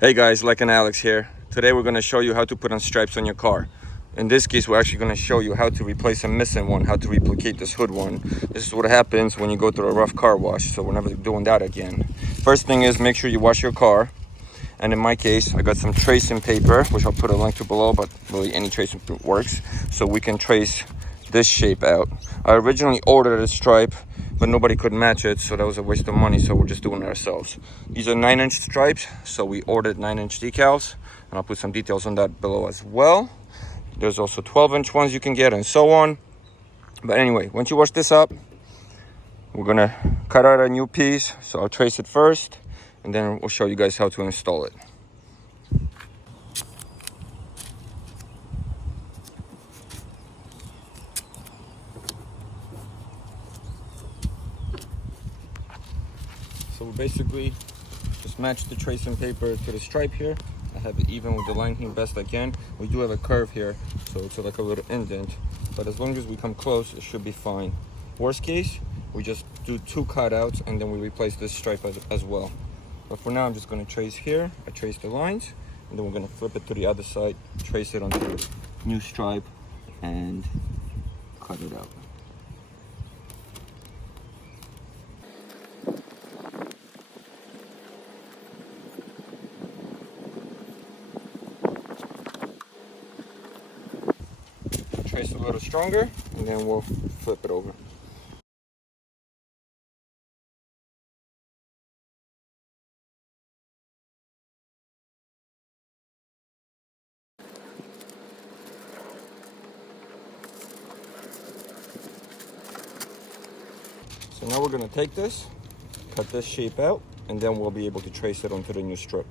Hey guys, Lech and Alex here. Today we're going to show you how to put on stripes on your car. In this case, we're actually going to show you how to replace a missing one, how to replicate this hood one. This is what happens when you go through a rough car wash, so we're never doing that again. First thing is make sure you wash your car. And in my case, I got some tracing paper, which I'll put a link to below, but really any tracing works. So we can trace this shape out. I originally ordered a stripe, but nobody could match it, so that was a waste of money, so we're just doing it ourselves. These are 9-inch stripes, so we ordered 9-inch decals, and I'll put some details on that below as well. There's also 12-inch ones you can get, and so on. But anyway, once you wash this up, we're gonna cut out a new piece, so I'll trace it first, and then we'll show you guys how to install it. So we basically just match the tracing paper to the stripe here. I have it even with the line here best I can. We do have a curve here, so it's like a little indent, but as long as we come close, it should be fine. Worst case, we just do 2 cutouts and then we replace this stripe as well. But for now, I'm just gonna trace here. I trace the lines, and then we're gonna flip it to the other side, trace it onto the new stripe, and cut it out. Trace a little stronger, and then we'll flip it over. So now we're gonna take this, cut this shape out, and then we'll be able to trace it onto the new strip.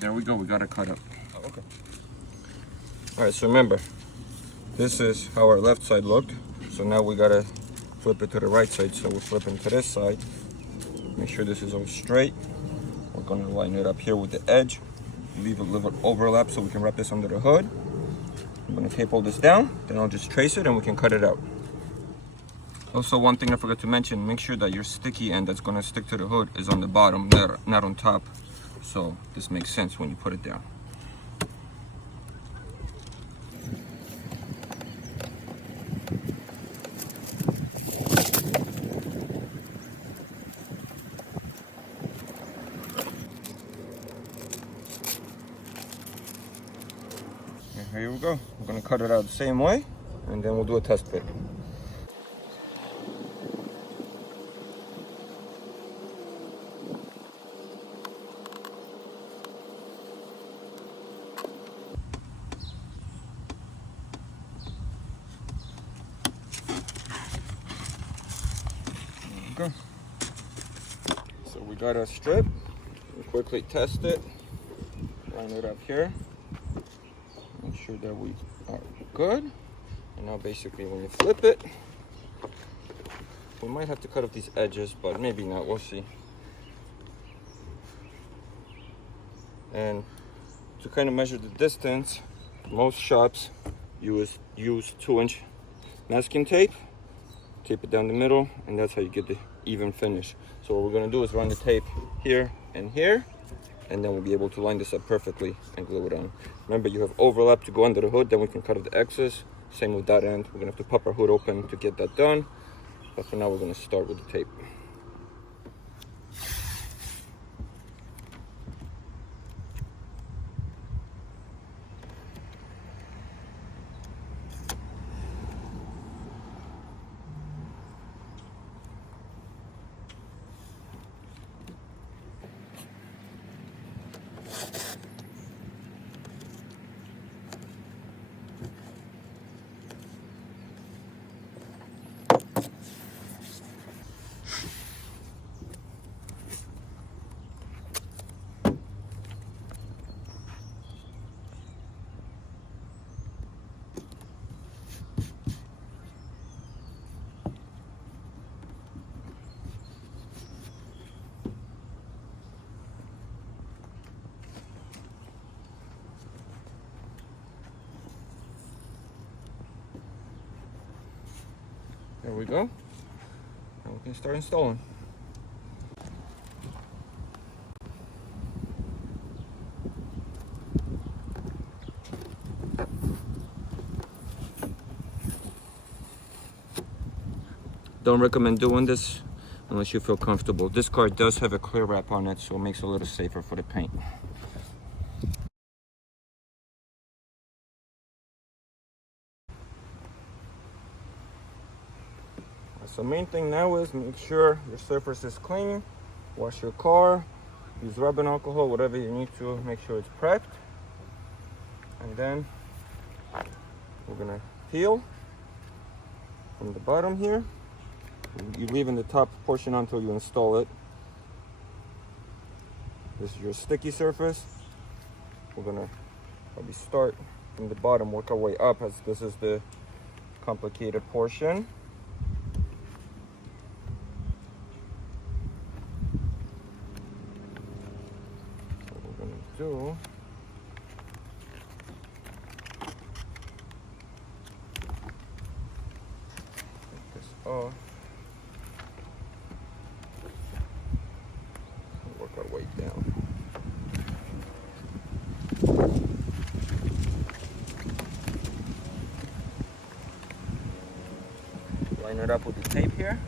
There we go, we got it cut up. Oh, okay. All right, so remember, this is how our left side looked. So now we gotta flip it to the right side. So we're flipping to this side. Make sure this is all straight. We're gonna line it up here with the edge. Leave a little overlap so we can wrap this under the hood. I'm gonna tape all this down, then I'll just trace it and we can cut it out. Also, one thing I forgot to mention, make sure that your sticky end that's gonna stick to the hood is on the bottom, not on top. So this makes sense when you put it down. And here we go. We're gonna cut it out the same way, and then we'll do a test fit. Go. So we got our strip. We'll quickly test it. Line it up here. Make sure that we are good. And now basically when you flip it, we might have to cut off these edges, but maybe not, we'll see. And to kind of measure the distance, most shops use 2-inch masking tape. Tape it down the middle, and that's how you get the even finish. So what we're gonna do is run the tape here and here, and then we'll be able to line this up perfectly and glue it on. Remember, you have overlap to go under the hood, then we can cut off the excess. Same with that end. We're gonna have to pop our hood open to get that done. But for now, we're gonna start with the tape. we go. And we can start installing. Don't recommend doing this unless you feel comfortable. This car does have a clear wrap on it, so it makes it a little safer for the paint. So main thing now is make sure your surface is clean. Wash your car, use rubbing alcohol, whatever you need to, make sure it's prepped. And then we're gonna peel from the bottom here. You're leaving the top portion until you install it. This is your sticky surface. We're gonna probably start from the bottom, work our way up, as this is the complicated portion. So what we're gonna do, take this off. Work our way down. Line it up with the tape here.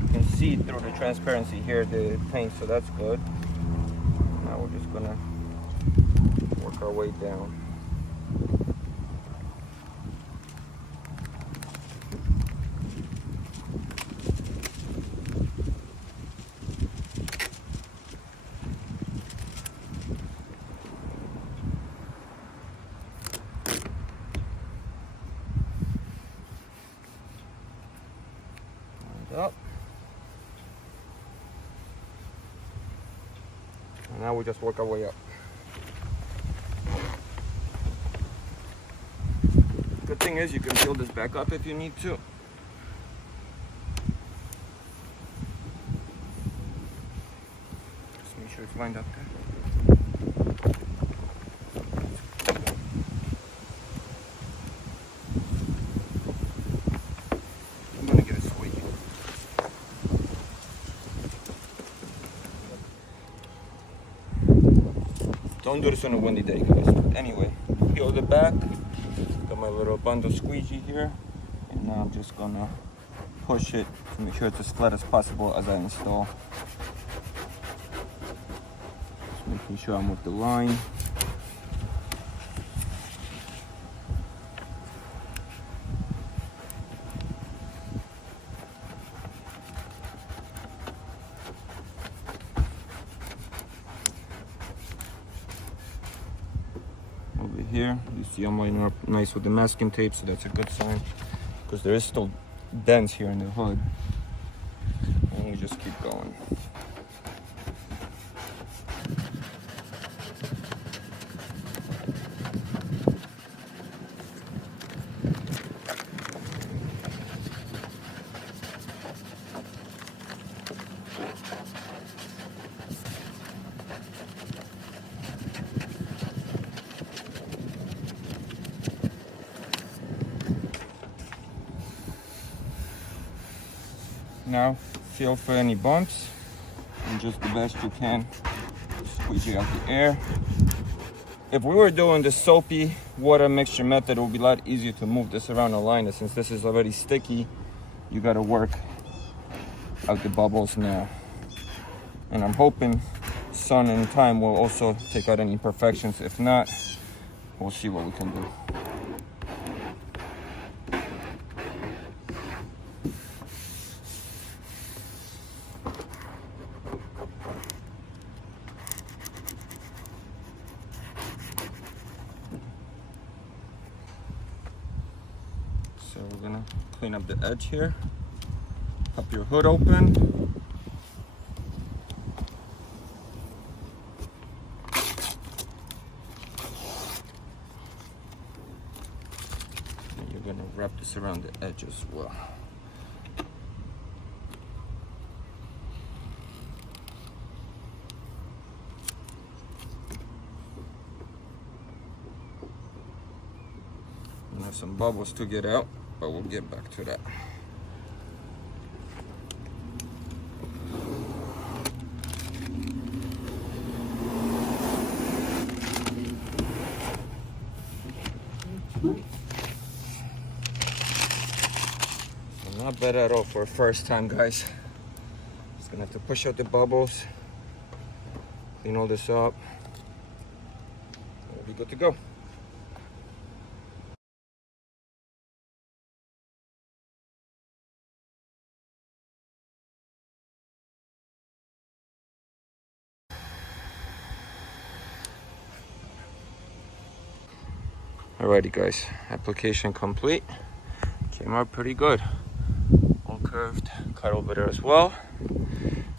You can see through the transparency here the paint, so that's good. Now we're just gonna work our way down. Up. And now we just work our way up. Good thing is you can peel this back up if you need to. Just make sure it's lined up there. I'm gonna get a squeegee. Don't do this on a windy day, guys. Anyway, peel the back. Got my little bundle squeegee here, and now I'm just gonna push it to make sure it's as flat as possible as I install. Just making sure I'm with the line. Over here, you see I'm lining up nice with the masking tape, so that's a good sign, because there is still dents here in the hood. And we just keep going. Now feel for any bumps and just the best you can squeegee out the air. If we were doing the soapy water mixture method, it would be a lot easier to move this around the liner. Since this is already sticky, you got to work out the bubbles now. And I'm hoping sun and time will also take out any imperfections. If not, we'll see what we can do. So we're gonna clean up the edge here. Pop your hood open. And you're gonna wrap this around the edge as well. have some bubbles to get out, but we'll get back to that. So not bad at all for a first time, guys. Just gonna have to push out the bubbles, clean all this up, and we'll be good to go. Alrighty guys, application complete. Came out pretty good. All curved, cut over there as well.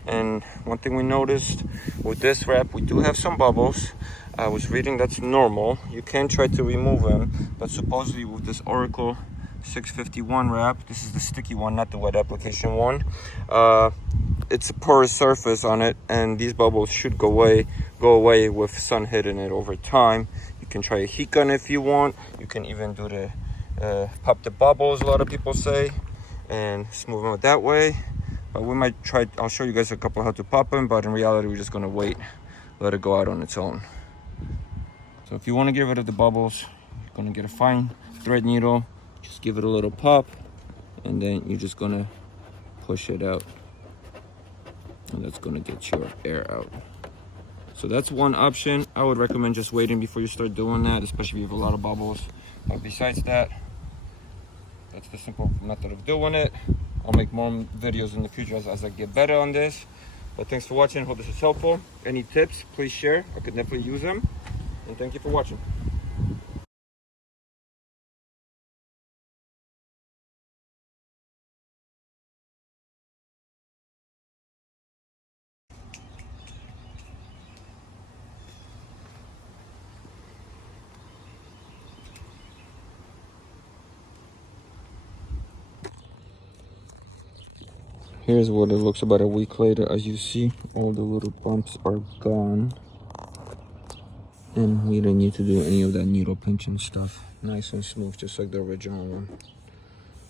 And one thing we noticed with this wrap, we do have some bubbles. I was reading that's normal. You can try to remove them, but supposedly with this Oracle 651 wrap, this is the sticky one, not the wet application one. It's a porous surface on it, and these bubbles should go away with sun hitting it over time. You can try a heat gun if you want. You can even do the pop the bubbles, a lot of people say, and smooth them out that way. But we might try, I'll show you guys a couple how to pop them, but in reality we're just gonna wait, let it go out on its own. So if you want to get rid of the bubbles, you're gonna get a fine thread needle, just give it a little pop, and then you're just gonna push it out, and that's gonna get your air out. So that's one option. I would recommend just waiting before you start doing that, especially if you have a lot of bubbles. But besides that, that's the simple method of doing it. I'll make more videos in the future as I get better on this. But thanks for watching. Hope this is helpful. Any tips, please share. I could definitely use them. And thank you for watching. Here's what it looks about a week later. As you see, all the little bumps are gone. And we don't need to do any of that needle pinching stuff. Nice and smooth, just like the original one.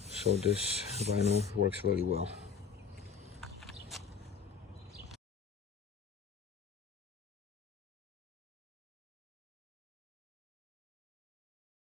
So this vinyl works really well.